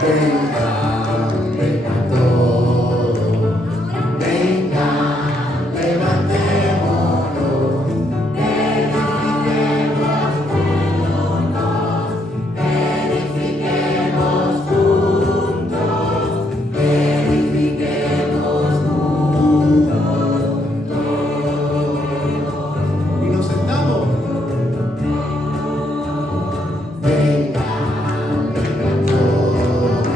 Vengan, vengan todos, vengan, levantémonos, edifiquemos juntos, edifiquemos juntos, edifiquemos juntos. Y nos sentamos. Vengan, vengan todos,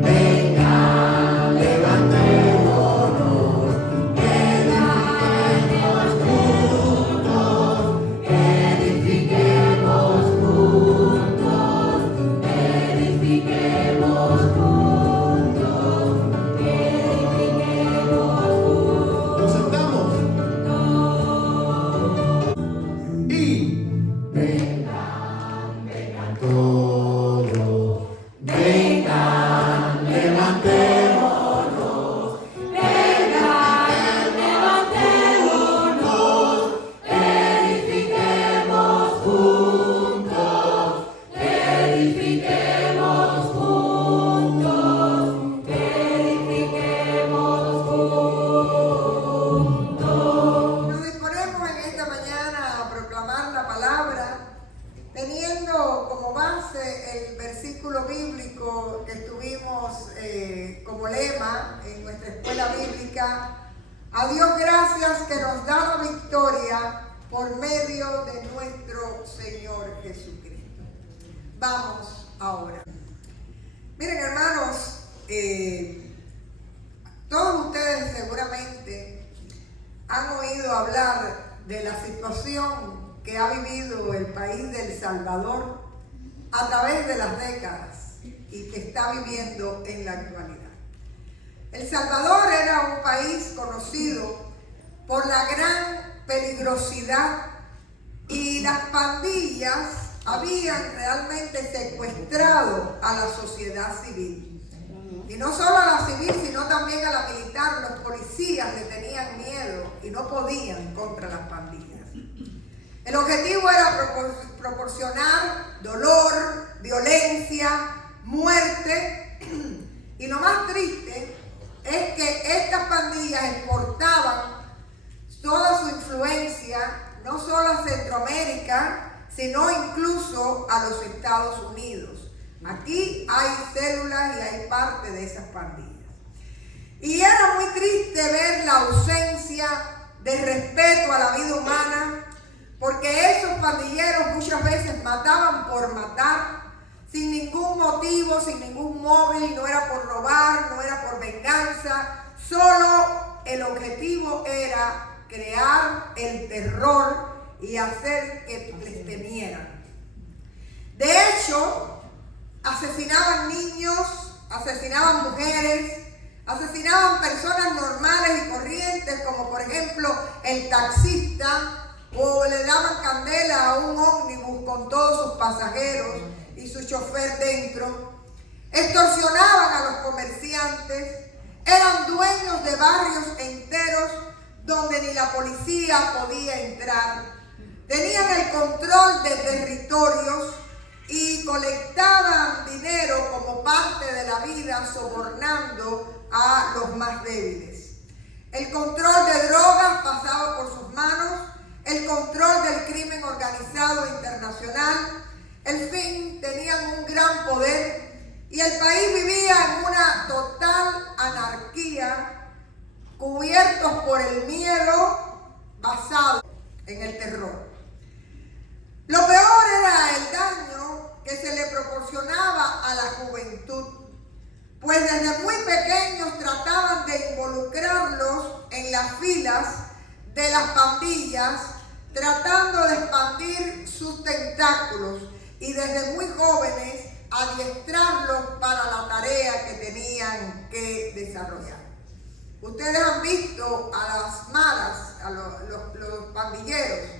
vengan, levantémonos, edifiquemos juntos, edifiquemos juntos, edifiquemos juntos, edifiquemos juntos. Nos sentamos. Y vengan todos, vengan, levantémonos, vengan, levantémonos, edifiquemos juntos, edifiquemos juntos, edifiquemos juntos. Nos disponemos en esta mañana a proclamar la palabra, teniendo como base el versículo bíblico que tuvimos como lema en nuestra escuela bíblica. A Dios gracias que nos da la victoria por medio de nuestro Señor Jesucristo. Vamos ahora. Miren, hermanos, todos ustedes seguramente han oído hablar de la situación que ha vivido el país de El Salvador a través de las décadas y que está viviendo en la actualidad. El Salvador era un país conocido por la gran peligrosidad y las pandillas habían realmente secuestrado a la sociedad civil. Y no solo a la civil, sino también a la militar. Los policías le tenían miedo y no podían contra las pandillas. El objetivo era proporcionar dolor, violencia, muerte. Y lo más triste es que estas pandillas exportaban toda su influencia, no solo a Centroamérica, sino incluso a los Estados Unidos. Aquí hay células y hay parte de esas pandillas. Y era muy triste ver la ausencia de respeto a la vida humana, porque esos pandilleros muchas veces mataban por matar, sin ningún motivo, sin ningún móvil. No era por robar, no era por venganza, solo el objetivo era crear el terror y hacer que les temieran. De hecho, asesinaban niños, asesinaban mujeres, asesinaban personas normales y corrientes, como por ejemplo el taxista, o le daban candela a un ómnibus con todos sus pasajeros y su chofer dentro. Extorsionaban a los comerciantes, eran dueños de barrios enteros donde ni la policía podía entrar. Tenían el control de territorios y colectaban dinero como parte de la vida, sobornando a los más débiles. El control de drogas pasaba por sus manos, el control del crimen organizado internacional. En fin, tenían un gran poder y el país vivía en una total anarquía, cubiertos por el miedo basado en el terror. Lo peor era el daño que se le proporcionaba a la juventud, pues desde muy pequeños trataban de involucrarlos en las filas de las pandillas, tratando de expandir sus tentáculos y desde muy jóvenes adiestrarlos para la tarea que tenían que desarrollar. Ustedes han visto a las maras, a los pandilleros.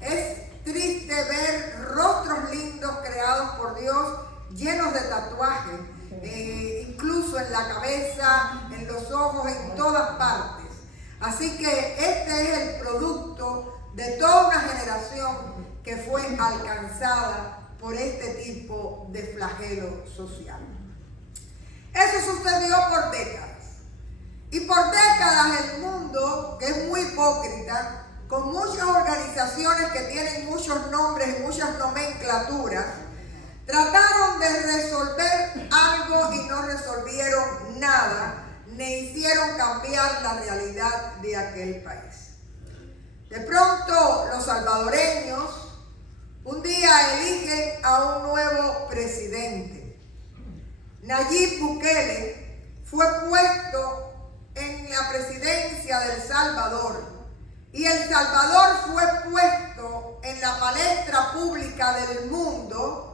Es triste ver rostros lindos creados por Dios, llenos de tatuajes, incluso en la cabeza, en los ojos, en todas partes. Así que este es el producto de toda una generación que fue alcanzada por este tipo de flagelo social. Eso sucedió por décadas. Y por décadas el mundo, que es muy hipócrita, con muchas organizaciones que tienen muchos nombres y muchas nomenclaturas, trataron de resolver algo y no resolvieron nada, ni hicieron cambiar la realidad de aquel país. De pronto los salvadoreños un día eligen a un nuevo presidente. Nayib Bukele fue puesto en la presidencia del Salvador y El Salvador fue puesto en la palestra pública del mundo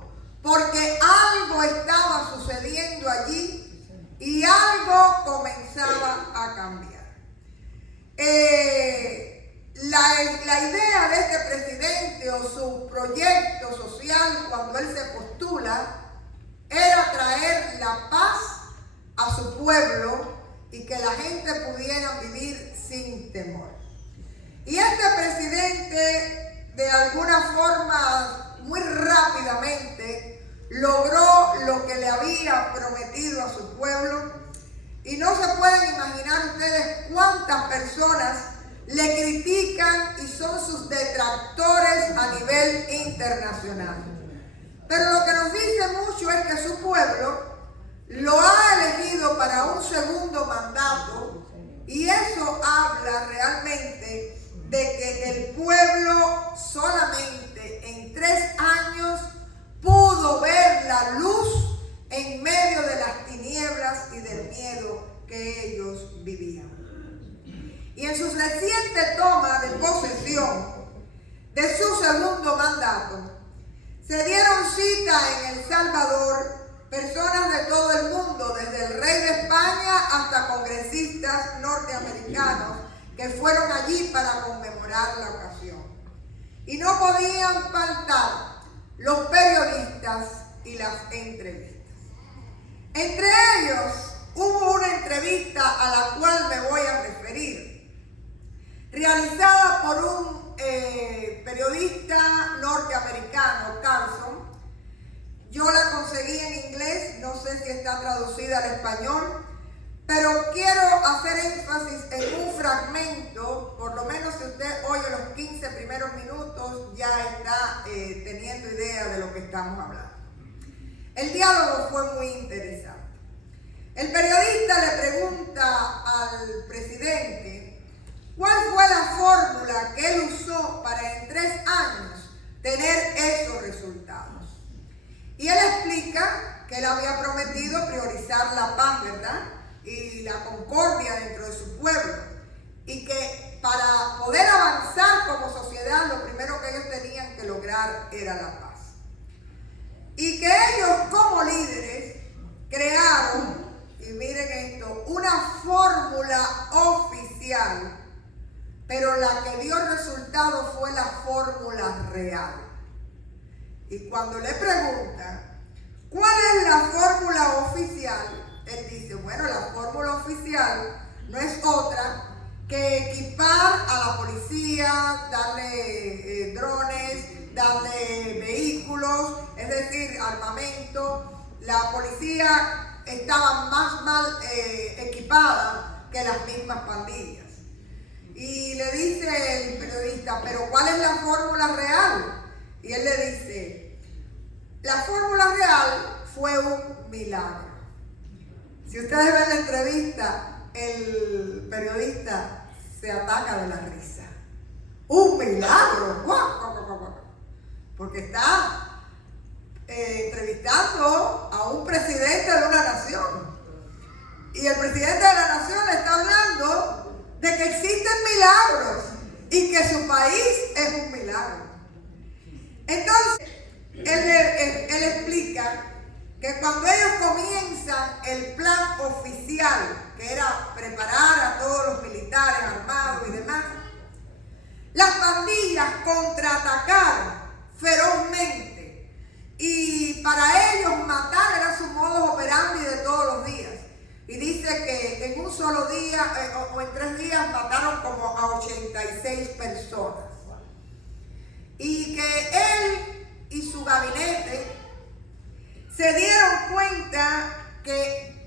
porque algo estaba sucediendo allí y algo comenzaba a cambiar. La idea de este presidente o su proyecto social cuando él se postula era traer la paz a su pueblo y que la gente pudiera vivir sin temor. Y este presidente, de alguna forma, muy rápidamente, logró lo que le había prometido a su pueblo. Y no se pueden imaginar ustedes cuántas personas le critican y son sus detractores a nivel internacional. Pero lo que nos dice mucho es que su pueblo lo ha elegido para un segundo mandato y eso habla realmente de que el pueblo solamente en 3 años pudo ver la luz en medio de las tinieblas y del miedo que ellos vivían. Y en su reciente toma de posesión de su segundo mandato, se dieron cita en El Salvador personas de todo el mundo, desde el rey de España hasta congresistas norteamericanos que fueron allí para conmemorar la ocasión. Y no podían faltar los periodistas y las entrevistas. Entre ellos hubo una entrevista a la cual me voy a referir, realizada por un periodista norteamericano, Carson. Yo la conseguí en inglés, no sé si está traducida al español, pero quiero hacer énfasis en un fragmento, por lo menos si usted oye los 15 primeros minutos, ya está teniendo idea de lo que estamos hablando. El diálogo fue muy interesante. El periodista le pregunta al presidente cuál fue la fórmula que él usó para en 3 años tener esos resultados. Y él explica que él había prometido priorizar la paz, ¿verdad? Y la concordia dentro de su pueblo. Y que para poder avanzar como sociedad, lo primero que ellos tenían que lograr era la paz. Y que ellos como líderes crearon, y miren esto, una fórmula oficial, pero la que dio resultado fue la fórmula real. Y cuando le preguntan, ¿cuál es la fórmula oficial? Él dice, bueno, la fórmula oficial no es otra que equipar a la policía, darle drones, darle vehículos, es decir, armamento. La policía estaba más mal equipada que las mismas pandillas. Y le dice el periodista, ¿pero cuál es la fórmula real? Y él le dice, la fórmula real fue un milagro. Si ustedes ven la entrevista, el periodista se ataca de la risa. ¡Un milagro! Porque está entrevistando a un presidente de una nación. Y el presidente de la nación le está hablando de que existen milagros y que su país es un milagro. Entonces, él explica que cuando ellos comienzan el plan oficial, que era preparar a todos los militares armados y demás, las pandillas contraatacaron ferozmente y para ellos matar era su modus operandi de todos los días. Y dice que en un solo día o en 3 días mataron como a 86 personas. Y que él y su gabinete se dieron cuenta que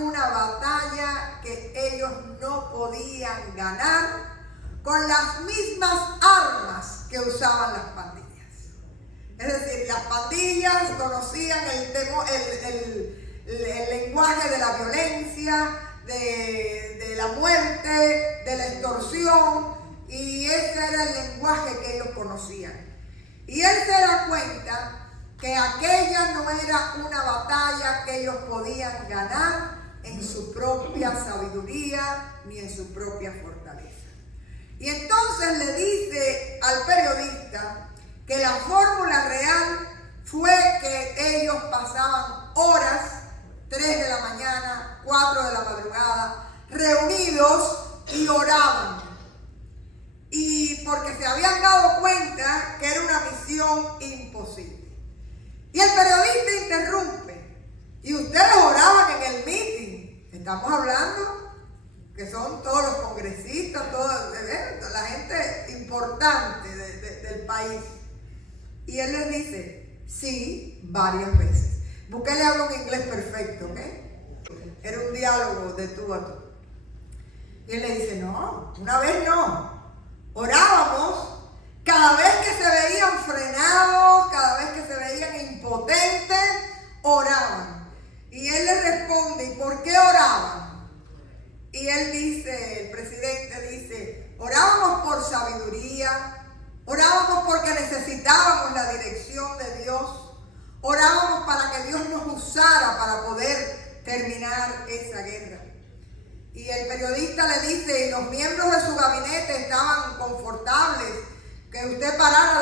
una batalla que ellos no podían ganar con las mismas armas que usaban las pandillas. Es decir, las pandillas conocían el lenguaje de la violencia, de la muerte, de la extorsión, y ese era el lenguaje que ellos conocían. Y él se da cuenta que aquella no era una batalla que ellos podían ganar en su propia sabiduría ni en su propia fortaleza. Y entonces le dice al periodista que la fórmula real fue que ellos pasaban horas, 3 de la mañana, 4 de la madrugada, reunidos y oraban. Y porque se habían dado cuenta que era una misión imposible. Y el periodista interrumpe. Y ustedes oraban en el meeting. Estamos hablando que son todos los congresistas, la gente importante del país. Y él les dice, sí, varias veces. Bukele habla un inglés perfecto, ¿ok? Era un diálogo de tú a tú. Y él le dice, no, una vez no. Orábamos cada vez que se veían frenados, cada vez que se veían impotentes, oraban. Y él le responde, ¿y por qué oraban? Y él dice, el presidente dice, orábamos por sabiduría, orábamos porque necesitábamos la dirección de Dios, orábamos para que Dios nos usara para poder terminar esa guerra. Y el periodista le dice, y los miembros de su gabinete estaban confortables, que usted parara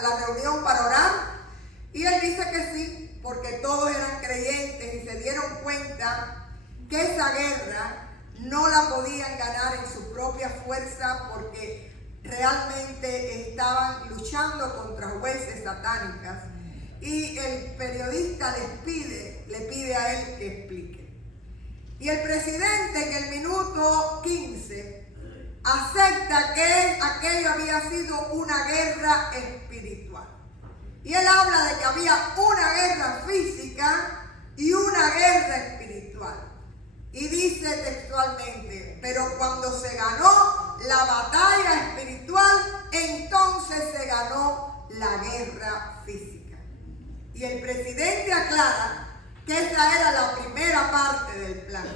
la reunión para orar. Y él dice que sí, porque todos eran creyentes y se dieron cuenta que esa guerra no la podían ganar en su propia fuerza, porque realmente estaban luchando contra huestes satánicas. Y el periodista le pide a él que explique. Y el presidente en el minuto 15 acepta que aquello había sido una guerra espiritual. Y él habla de que había una guerra física y una guerra espiritual. Y dice textualmente, pero cuando se ganó la batalla espiritual, entonces se ganó la guerra física. Y el presidente aclara que esa era la primera parte del plan.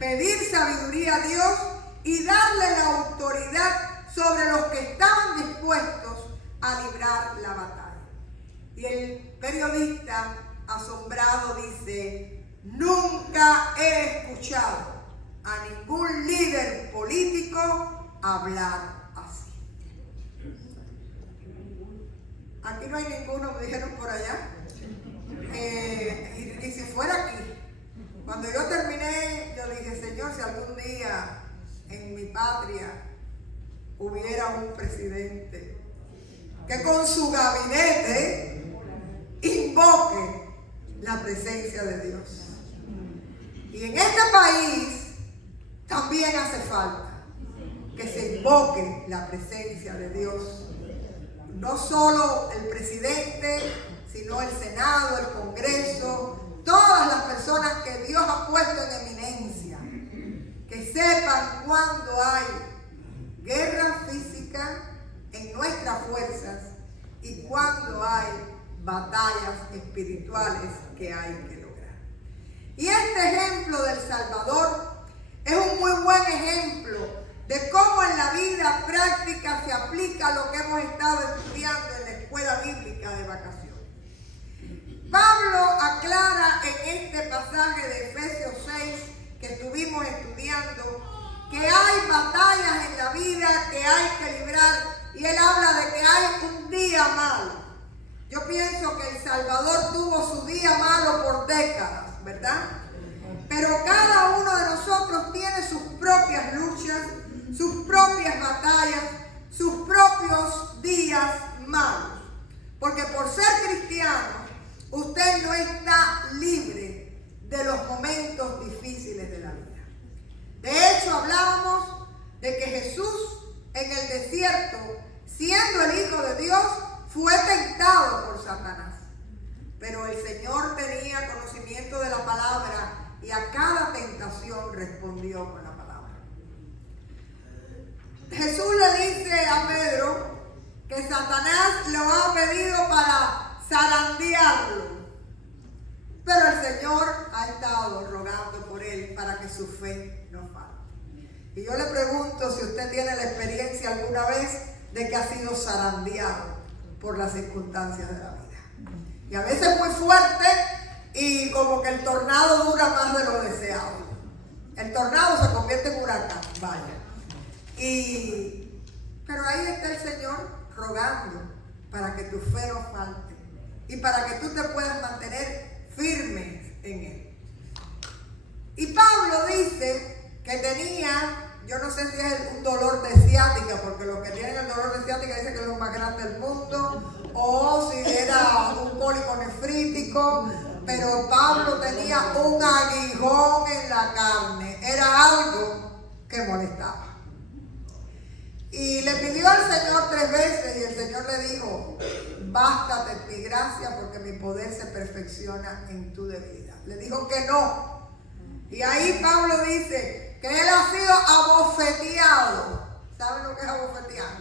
Pedir sabiduría a Dios y darle la autoridad sobre los que estaban dispuestos a librar la batalla. Y el periodista, asombrado, dice, nunca he escuchado a ningún líder político hablar así. Aquí no hay ninguno, me dijeron por allá. Y si fuera aquí, cuando yo terminé, yo dije, Señor, si algún día en mi patria hubiera un presidente que con su gabinete invoque la presencia de Dios. Y en este país también hace falta que se invoque la presencia de Dios. No solo el presidente, sino el Senado, el Congreso, todas las personas que Dios ha puesto en eminencia, que sepan cuando hay guerra física en nuestras fuerzas y cuando hay batallas espirituales que hay que lograr. Y este ejemplo del Salvador es un muy buen ejemplo de cómo en la vida práctica se aplica lo que hemos estado estudiando en la escuela bíblica de vacaciones. Pablo aclara en este pasaje de Efesios 6 que estuvimos estudiando que hay batallas en la vida que hay que librar, y él habla de que hay un día malo. Yo pienso que El Salvador tuvo su día malo por décadas, ¿verdad? Pero cada uno de nosotros tiene sus propias luchas, sus propias batallas, sus propios días malos. Porque por ser cristiano, usted no está libre de los momentos difíciles de la vida. De hecho, hablábamos de que Jesús en el desierto, siendo el Hijo de Dios, fue tentado por Satanás. Pero el Señor tenía conocimiento de la palabra y a cada tentación respondió con la palabra. Jesús le dice a Pedro que Satanás lo ha pedido para zarandearlo, pero el Señor ha estado rogando por él para que su fe no falte. Y yo le pregunto si usted tiene la experiencia alguna vez de que ha sido zarandeado por las circunstancias de la vida. Y a veces muy fuerte y como que el tornado dura más de lo deseado. El tornado se convierte en huracán, vaya. Pero ahí está el Señor rogando para que tu fe no falte y para que tú te puedas mantener firme en Él. Y Pablo dice que tenía, yo no sé si es un dolor de ciática, porque los que tienen el dolor de ciática dicen que es lo más grande del mundo, o si era un cólico nefrítico, pero Pablo tenía un aguijón en la carne, era algo que molestaba. Y le pidió al Señor 3 veces y el Señor le dijo: bástate mi gracia porque mi poder se perfecciona en tu debilidad. Le dijo que no. Y ahí Pablo dice que él ha sido abofeteado. ¿Saben lo que es abofetear?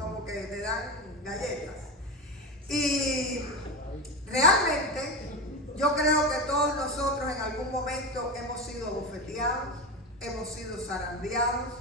Como que te dan galletas. Y realmente yo creo que todos nosotros en algún momento hemos sido abofeteados, hemos sido zarandeados,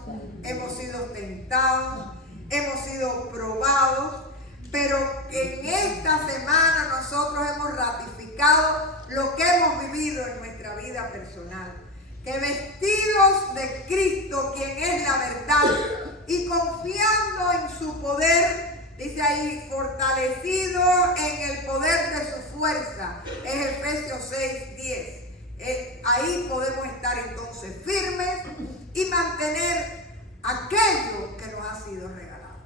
hemos sido tentados, hemos sido probados, pero en esta semana nosotros hemos ratificado lo que hemos vivido en nuestra vida personal. Que vestidos de Cristo, quien es la verdad, y confiando en su poder, dice ahí, fortalecido en el poder de su fuerza, es Efesios 6:10. Ahí podemos estar entonces firmes y mantener aquello que nos ha sido regalado.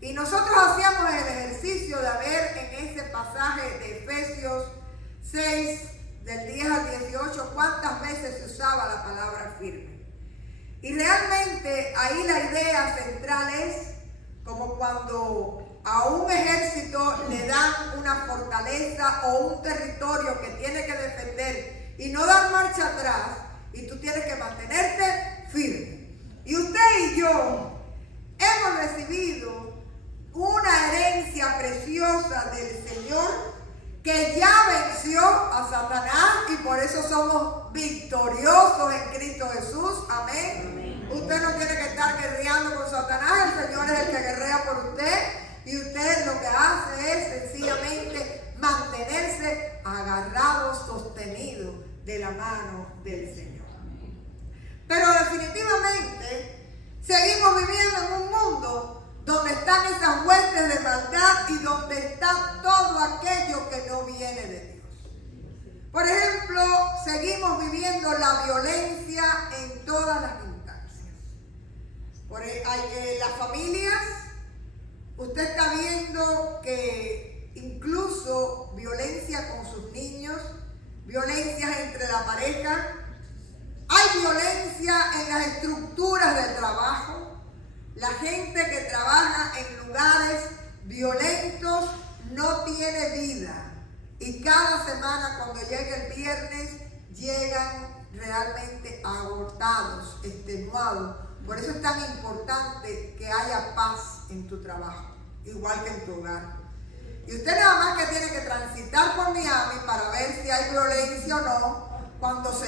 Y nosotros hacíamos el ejercicio de ver en ese pasaje de Efesios 6, del 10 al 18, cuántas veces se usaba la palabra firme. Y realmente ahí la idea central es como cuando a un ejército le dan una fortaleza o un territorio que tiene que defender y no dar marcha atrás, y tú tienes que mantenerte firme. Y usted y yo hemos recibido una herencia preciosa del Señor que ya venció a Satanás y por eso somos victoriosos en Cristo Jesús. Amén. Usted no tiene que estar guerreando con Satanás, el Señor es el que guerrea por usted y usted lo que hace es sencillamente mantenerse agarrado, sostenido de la mano del Señor. Pero definitivamente seguimos viviendo en un mundo donde están esas huestes de maldad y donde está todo aquello que no viene de Dios. Por ejemplo, seguimos viviendo la violencia en todas las instancias. Las familias, usted está viendo que incluso violencia con sus niños, violencias entre la pareja, hay violencia en las estructuras del trabajo. La gente que trabaja en lugares violentos no tiene vida. Y cada semana cuando llega el viernes llegan realmente agotados, extenuados. Por eso es tan importante que haya paz en tu trabajo, igual que en tu hogar. Y usted nada más que tiene que transitar por Miami para ver si hay violencia o no. Cuando se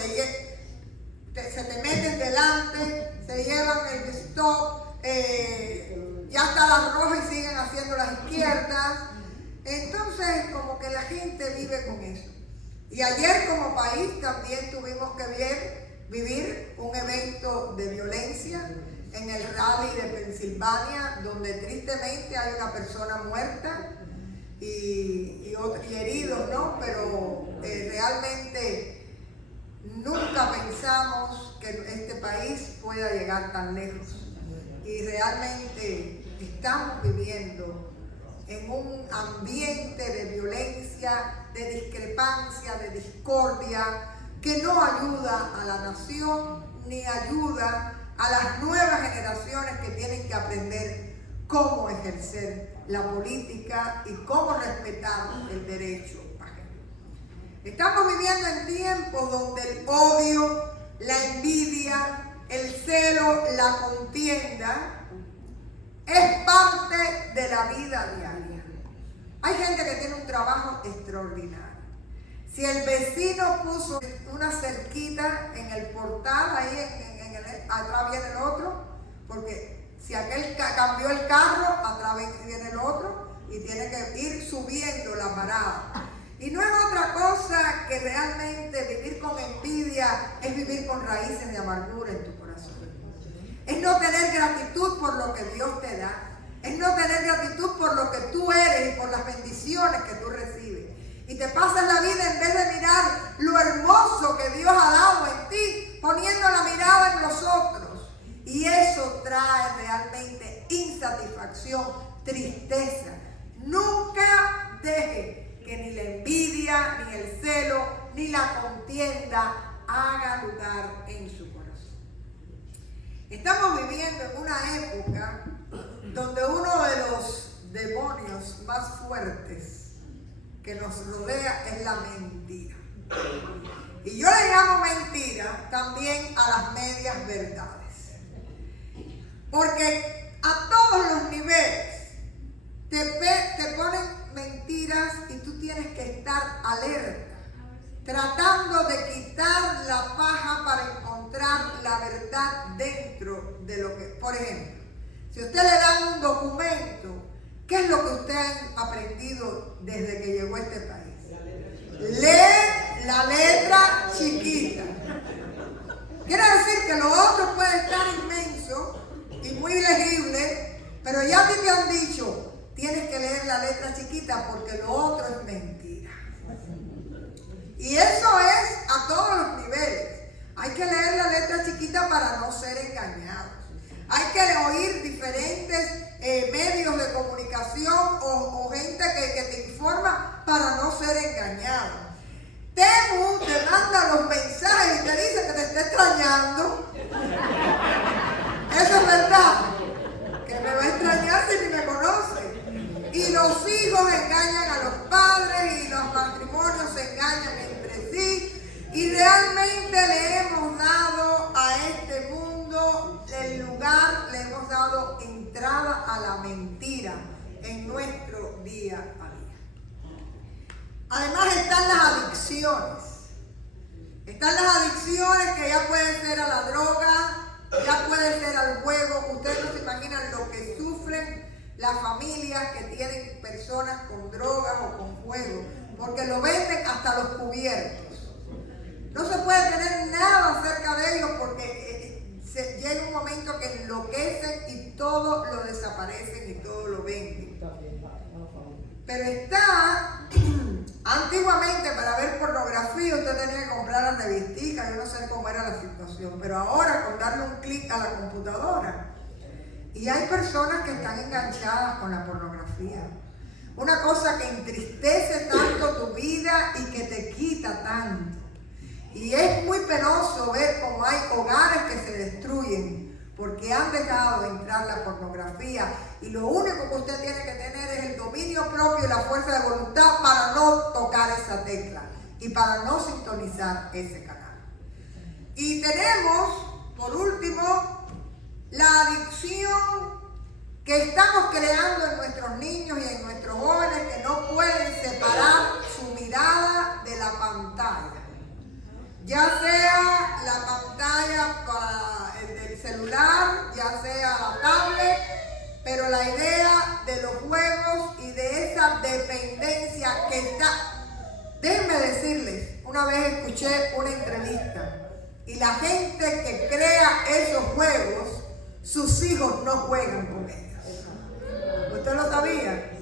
te meten delante, se llevan el stop, ya está la roja y siguen haciendo las izquierdas. Entonces como que la gente vive con eso. Y ayer como país también tuvimos que vivir un evento de violencia en el rally de Pensilvania, donde tristemente hay una persona muerta y heridos, ¿no? Pero realmente nunca pensamos que este país pueda llegar tan lejos. Y realmente estamos viviendo en un ambiente de violencia, de discrepancia, de discordia, que no ayuda a la nación ni ayuda a las nuevas generaciones que tienen que aprender cómo ejercer la política y cómo respetar el derecho ajeno. Estamos viviendo en tiempos donde el odio, la envidia, el celo, la contienda, es parte de la vida diaria. Hay gente que tiene un trabajo extraordinario. Si el vecino puso una cerquita en el portal, ahí atrás viene el otro, porque si aquel cambió el carro, atrás viene el otro y tiene que ir subiendo la parada. Y no es otra cosa que realmente vivir con envidia, es vivir con raíces de amargura en tu corazón. Es no tener gratitud por lo que Dios te da. Es no tener gratitud por lo que tú eres y por las bendiciones que tú recibes. Y te pasas la vida en vez de mirar lo hermoso que Dios ha dado en ti, poniendo la mirada en los otros. Y eso trae realmente insatisfacción, tristeza. Nunca deje que ni la envidia, ni el celo, ni la contienda haga lugar en su corazón. Estamos viviendo en una época donde uno de los demonios más fuertes que nos rodea es la mentira. Y yo le llamo mentira también a las medias verdades. Porque a todos los niveles te ponen mentiras y tú tienes que estar alerta, tratando de quitar la paja para encontrar la verdad dentro de lo que, por ejemplo, si usted le dan un documento, ¿qué es lo que usted ha aprendido desde que llegó a este país? Lee la letra chiquita. Quiere decir que lo otro puede estar inmenso y muy legible, pero ya a ti te han dicho, tienes que leer la letra chiquita porque lo otro es mentira. Y eso es a todos los niveles. Hay que leer la letra chiquita para no ser engañados. Hay que oír diferentes medios de comunicación o gente que te informa para no ser engañado. Temu te manda los mensajes y te dice que te está extrañando. Eso es verdad. Que me va a extrañar si ni me conoce. Y los hijos engañan a los padres y los matrimonios se engañan entre sí. Y realmente le hemos dado a este mundo el lugar, le hemos dado entrada a la mentira en nuestro día a día. Además están las adicciones. Están las adicciones que ya pueden ser a la droga, ya puede ser al juego. Ustedes no se imaginan lo que sufren las familias que tienen personas con drogas o con juego, porque lo venden hasta los cubiertos. No se puede tener nada cerca de ellos porque llega un momento que enloquecen y todo lo desaparecen y todo lo venden. Pero está, antiguamente para ver pornografía usted tenía que comprar la revistica, yo no sé cómo era la situación, pero ahora con darle un clic a la computadora. Y hay personas que están enganchadas con la pornografía. Una cosa que entristece tanto tu vida y que te quita tanto. Y es muy penoso ver cómo hay hogares que se destruyen porque han dejado entrar la pornografía. Y lo único que usted tiene que tener es el dominio propio y la fuerza de voluntad para no tocar esa tecla y para no sintonizar ese canal. Y tenemos, por último, la adicción que estamos creando en nuestros niños y en nuestros jóvenes que no pueden separar su mirada de la pantalla. Ya sea la pantalla para el del celular, ya sea la tablet, pero la idea de los juegos y de esa dependencia que está. Déjenme decirles, una vez escuché una entrevista y la gente que crea esos juegos, sus hijos no juegan con ellos. ¿Usted lo sabía?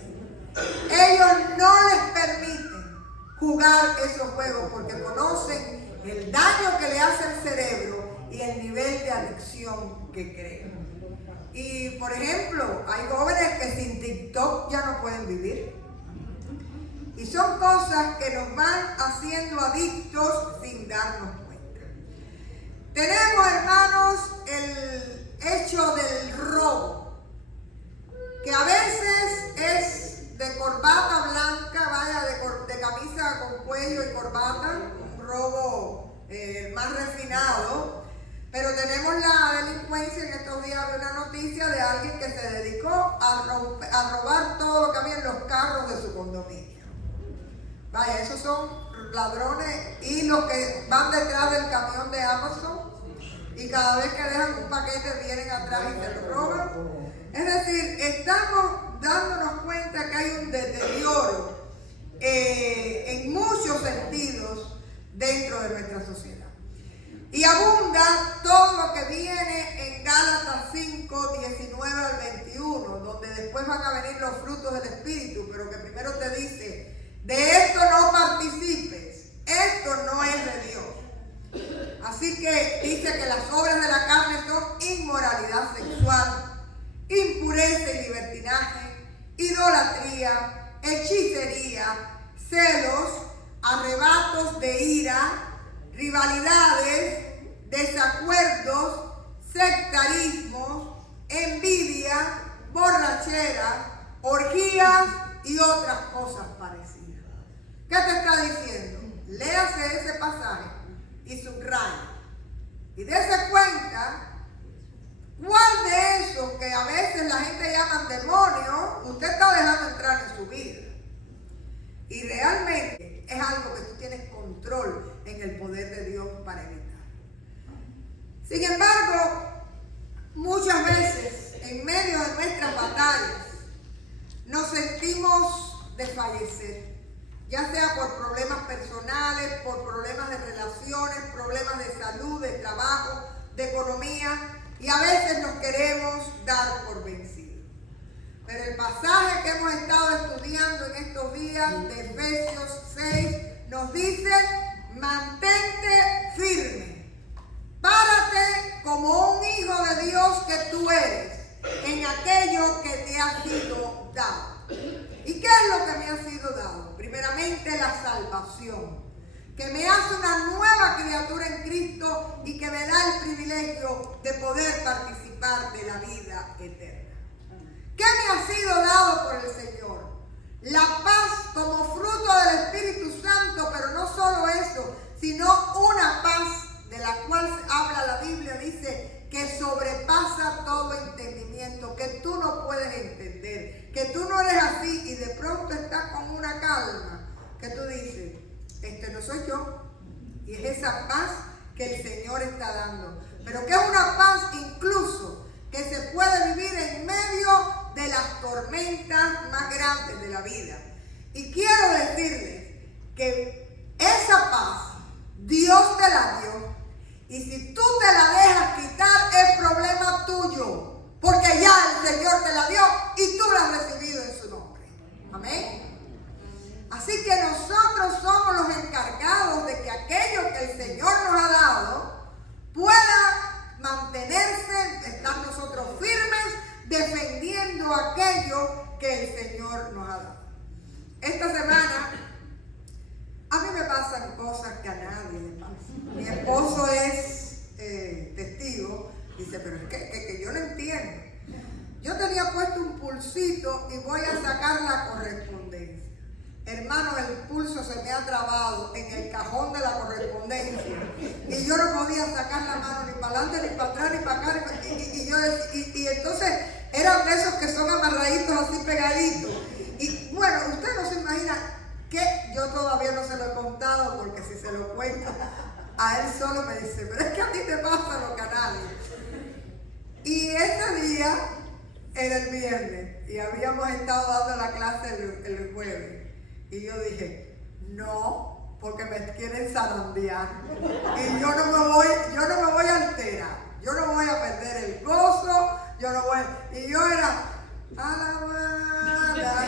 Ellos no les permiten jugar esos juegos porque conocen el daño que le hace al cerebro y el nivel de adicción que crea. Y por ejemplo, hay jóvenes que sin TikTok ya no pueden vivir. Y son cosas que nos van haciendo adictos sin darnos cuenta. Tenemos, hermanos, el hecho del robo, que a veces es de corbata blanca, vaya, de camisa con cuello y corbata, un robo más refinado, pero tenemos la delincuencia. En estos días había una noticia de alguien que se dedicó a robar todo lo que había en los carros de su condominio. Vaya, esos son ladrones y los que van detrás del camión de Amazon y cada vez que dejan un paquete vienen atrás y se lo roban. Es decir, estamos dándonos cuenta que hay un deterioro en muchos sentidos dentro de nuestra sociedad. Y abunda todo lo que viene en Gálatas 5, 19 al 21, donde después van a venir los frutos del Espíritu, pero que primero te dice: de esto no participes, esto no es de Dios. Así que dice que las obras de la carne son inmoralidad sexual, impureza y libertinaje, idolatría, hechicería, celos, arrebatos de ira, rivalidades, desacuerdos, sectarismos, envidia, borrachera, orgías y otras cosas parecidas. ¿Qué te está diciendo? Léase ese pasaje y subraya. Y dése cuenta cuál de esos que a veces la gente llama demonios, usted está dejando entrar en su vida. Y realmente es algo que tú tienes control en el poder de Dios para evitar. Sin embargo, muchas veces en medio de nuestras batallas nos sentimos desfallecer, ya sea por problemas personales, por problemas de relaciones, problemas de salud, de trabajo, de economía, y a veces nos queremos dar por vencidos. Pero el pasaje que hemos estado estudiando en estos días de Efesios 6 nos dice: mantente firme, párate como un hijo de Dios que tú eres en aquello que te ha sido dado. ¿Y qué es lo que me ha sido dado? Primeramente, la salvación, que me hace una nueva criatura en Cristo y que me da el privilegio de poder participar de la vida eterna. ¿Qué me ha sido dado por el Señor? La paz como fruto del Espíritu Santo, pero no solo eso, sino una paz de la cual habla la Biblia, dice que sobrepasa todo entendimiento, que tú no puedes entender, que tú no eres así y de pronto estás con una calma que tú dices: este no soy yo. Y es esa paz que el Señor está dando, pero que es una paz incluso que se puede vivir en medio de las tormentas más grandes de la vida. Y quiero decirles que esa paz Dios te la dio, y si tú te la dejas quitar es problema tuyo, porque ya el Señor te la dio y tú la has recibido en su nombre. Amén. Así que nosotros somos los encargados de que aquello que el Señor nos ha dado pueda mantenerse, estar nosotros firmes, defendiendo aquello que el Señor nos ha dado. Esta semana a mí me pasan cosas que a nadie le pasan. Mi esposo es testigo, dice: pero es que yo no entiendo. Yo tenía puesto un pulsito y voy a sacar la correspondencia. Hermano, el pulso se me ha trabado en el cajón de la correspondencia y yo no podía sacar la mano ni para adelante, ni para atrás, ni para acá. Y entonces eran de esos que son amarraditos así pegaditos. Y bueno, usted no se imagina que yo todavía no se lo he contado, porque si se lo cuento a él solo me dice: pero es que a ti te pasa lo que a nadie. Y ese día era el viernes y habíamos estado dando la clase el jueves. Y yo dije: no, porque me quieren zarandear. Y yo no me voy a alterar. Yo no voy a perder el gozo. Y yo era alabada.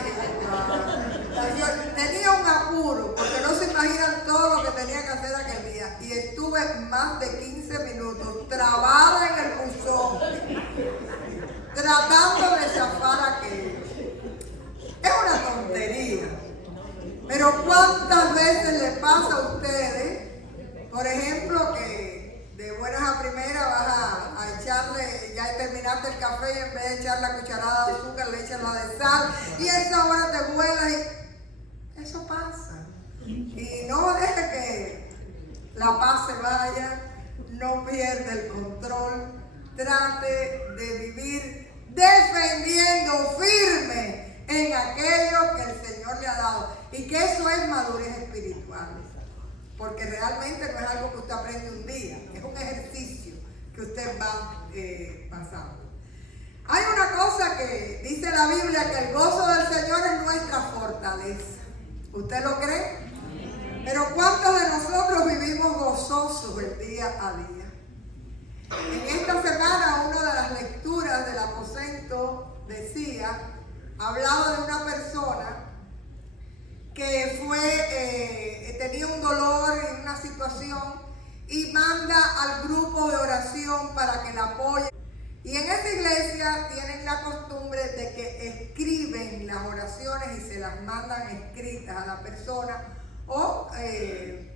Yo tenía un apuro, porque no se imaginan todo lo que tenía que hacer aquel día. Y estuve más de 15 minutos trabada en el buzón, tratando de zafar aquello. Es una tontería. Pero ¿cuántas veces les pasa a ustedes, por ejemplo, que de buenas a primeras vas a echarle, ya terminaste el café y en vez de echar la cucharada de azúcar le echas la de sal y a esa hora te vuelas y eso pasa? Y no dejes que la paz se vaya, no pierda el control, trate de vivir defendiendo firme en aquello que el Señor le ha dado. Y que eso es madurez espiritual. Porque realmente no es algo que usted aprende un día, es un ejercicio que usted va pasando. Hay una cosa que dice la Biblia, que el gozo del Señor es nuestra fortaleza. ¿Usted lo cree? Pero ¿cuántos de nosotros vivimos gozosos el día a día? En esta semana, una de las lecturas del aposento decía, hablaba de una persona que tenía un dolor en una situación y manda al grupo de oración para que la apoye. Y en esta iglesia tienen la costumbre de que escriben las oraciones y se las mandan escritas a la persona.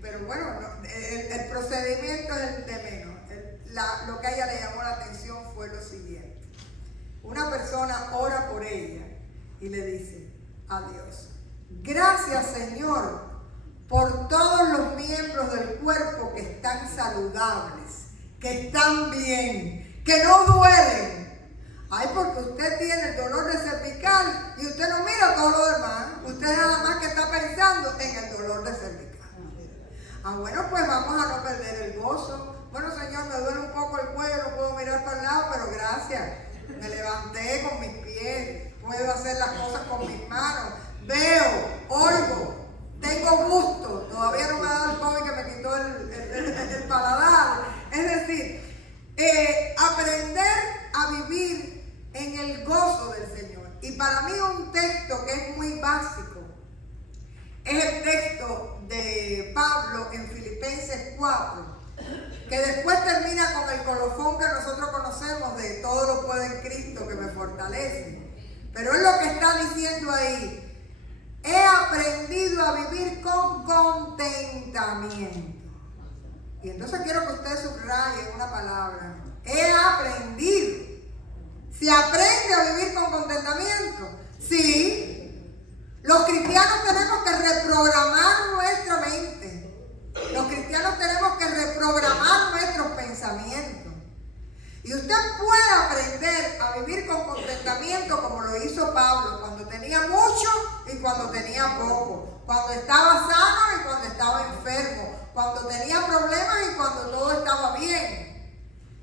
Pero bueno, el procedimiento es el de menos. Lo que a ella le llamó la atención fue lo siguiente. Una persona ora por ella y le dice a Dios: gracias, Señor, por todos los miembros del cuerpo que están saludables, que están bien, que no duelen. Ay, porque usted tiene el dolor de cervical y usted no mira todo lo demás. Usted nada más que está pensando en el dolor de cervical. Bueno, pues vamos a no perder el gozo. Bueno, Señor, me duele un poco el cuello, no puedo mirar para el lado, pero gracias. Me levanté con mis pies, puedo hacer las cosas con mis manos, veo, oigo, tengo gusto. Todavía no me ha dado el COVID que me quitó el paladar. Es decir, aprender a vivir en el gozo del Señor. Y para mí un texto que es muy básico es el texto de Pablo en Filipenses 4, que después termina con el colofón que nosotros conocemos de todo lo puedo en Cristo que me fortalece. Pero es lo que está diciendo ahí: he aprendido a vivir con contentamiento. Y entonces quiero que usted subraye una palabra: he aprendido. ¿Se aprende a vivir con contentamiento? Sí. Los cristianos tenemos que reprogramar nuestra mente. Los cristianos tenemos que reprogramar nuestros pensamientos. Y usted puede aprender a vivir con contentamiento como lo hizo Pablo, cuando tenía mucho y cuando tenía poco, cuando estaba sano y cuando estaba enfermo, cuando tenía problemas y cuando todo estaba bien.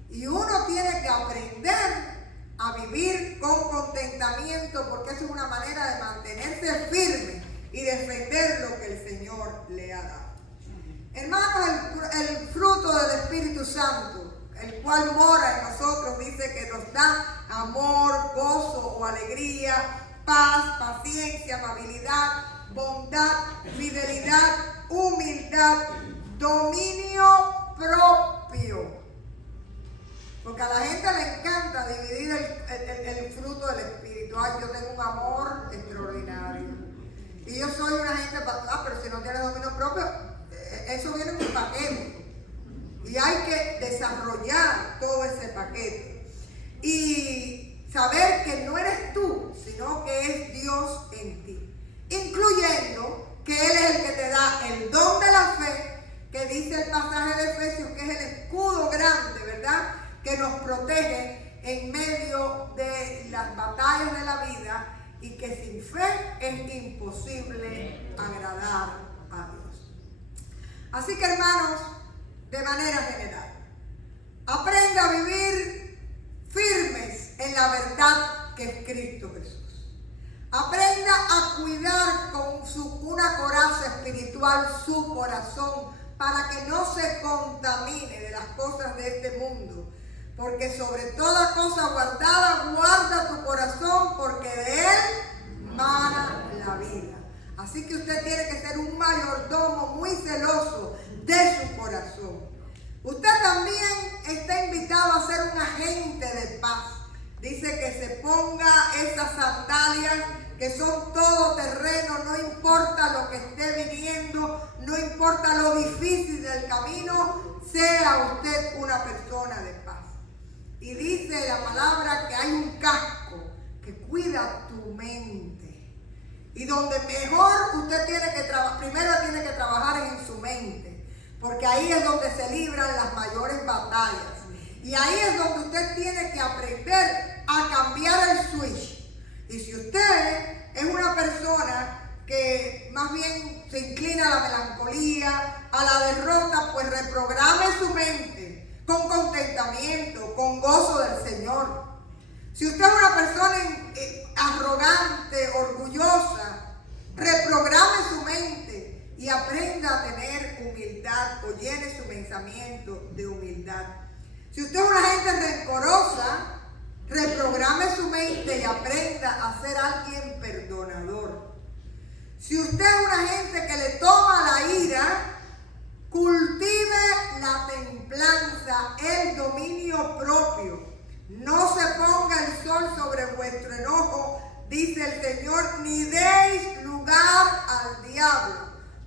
Y uno tiene que aprender a vivir con contentamiento, porque eso es una manera de mantenerse firme y defender lo que el Señor le ha dado. Hermanos, el fruto del Espíritu Santo, el cual mora en nosotros, dice que nos da amor, gozo o alegría, paz, paciencia, amabilidad, bondad, fidelidad, humildad, dominio propio. Porque a la gente le encanta dividir el fruto del Espíritu. Ay, yo tengo un amor extraordinario. Y yo soy una gente, pero si no tiene dominio propio, eso viene en un paquete. Y hay que desarrollar todo ese paquete. Y saber que no eres tú, sino que es Dios en ti. Incluyendo que Él es el que te da el don de la fe, que dice el pasaje de Efesios, que es el escudo grande, ¿verdad?, que nos protege en medio de las batallas de la vida, y que sin fe es imposible agradar a Dios. Así que, hermanos, de manera general, aprenda a vivir firmes en la verdad que es Cristo Jesús. Aprenda a cuidar con una coraza espiritual su corazón, para que no se contamine de las cosas de este mundo. Porque sobre toda cosa guardada, guarda tu corazón, porque de él mana la vida. Así que usted tiene que ser un mayordomo muy celoso de su corazón. Usted también está invitado a ser un agente de paz. Dice que se ponga esas sandalias que son todo terreno, no importa lo que esté viniendo, no importa lo difícil del camino, sea usted una persona de paz. Y dice la palabra que hay un casco que cuida tu mente. Y donde mejor usted tiene que trabajar, primero tiene que trabajar en su mente. porque ahí es donde se libran las mayores batallas. Y ahí es donde usted tiene que aprender a cambiar el switch. Y si usted es una persona que más bien se inclina a la melancolía, a la derrota, pues reprograme su mente con contentamiento, con gozo del Señor. Si usted es una persona arrogante, orgullosa, reprograme su mente y aprenda a tener humildad o llene su pensamiento de humildad. Si usted es una gente rencorosa, reprograme su mente y aprenda a ser alguien perdonador. Si usted es una gente que le toma la ira, cultive la templanza, el dominio propio. No se ponga el sol sobre vuestro enojo, dice el Señor, ni deis lugar al diablo,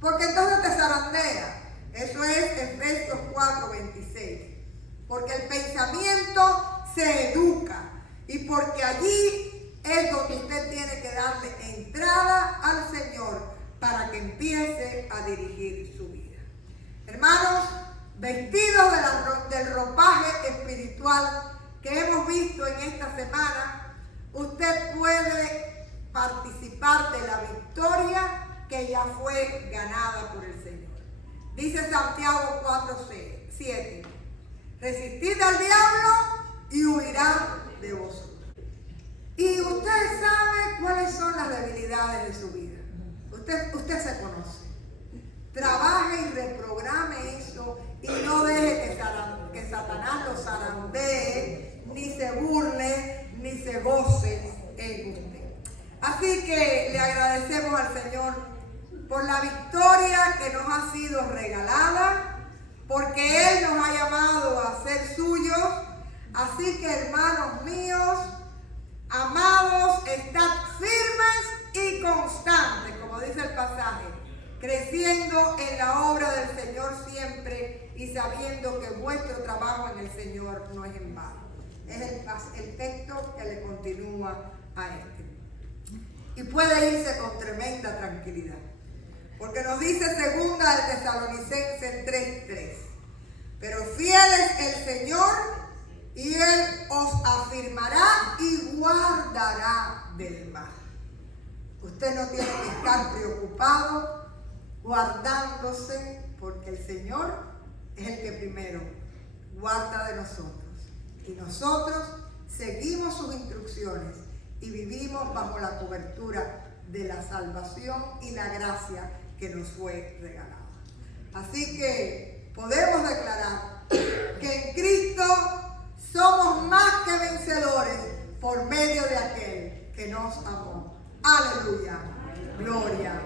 porque entonces te zarandea. Eso es Efesios 4:26. Porque el pensamiento se educa y porque allí es donde usted tiene que darle entrada al Señor para que empiece a dirigir su vida. Hermanos, vestidos del ropaje espiritual que hemos visto en esta semana, usted puede participar de la victoria que ya fue ganada por el Señor. Dice Santiago 4:7. Resistid al diablo y huirá de vosotros. Y usted sabe cuáles son las debilidades de su vida. Usted se conoce. Trabaje y reprograme eso y no deje que Satanás lo zarandee, ni se burle, ni se goce en usted. Así que le agradecemos al Señor por la victoria que nos ha sido regalada, porque Él nos ha llamado a ser suyos. Así que, hermanos míos, amados, estad firmes y constantes, como dice el pasaje, creciendo en la obra del Señor siempre y sabiendo que vuestro trabajo en el Señor no es en vano. Es el texto que le continúa a este. Y puede irse con tremenda tranquilidad. Porque nos dice 2 de Tesalonicenses 3:3. Pero fiel es el Señor y Él os afirmará y guardará del mal. Usted no tiene que estar preocupado guardándose, porque el Señor es el que primero guarda de nosotros. Y nosotros seguimos sus instrucciones y vivimos bajo la cobertura de la salvación y la gracia que nos fue regalada. Así que podemos declarar que en Cristo somos más que vencedores por medio de aquel que nos amó. Aleluya. Gloria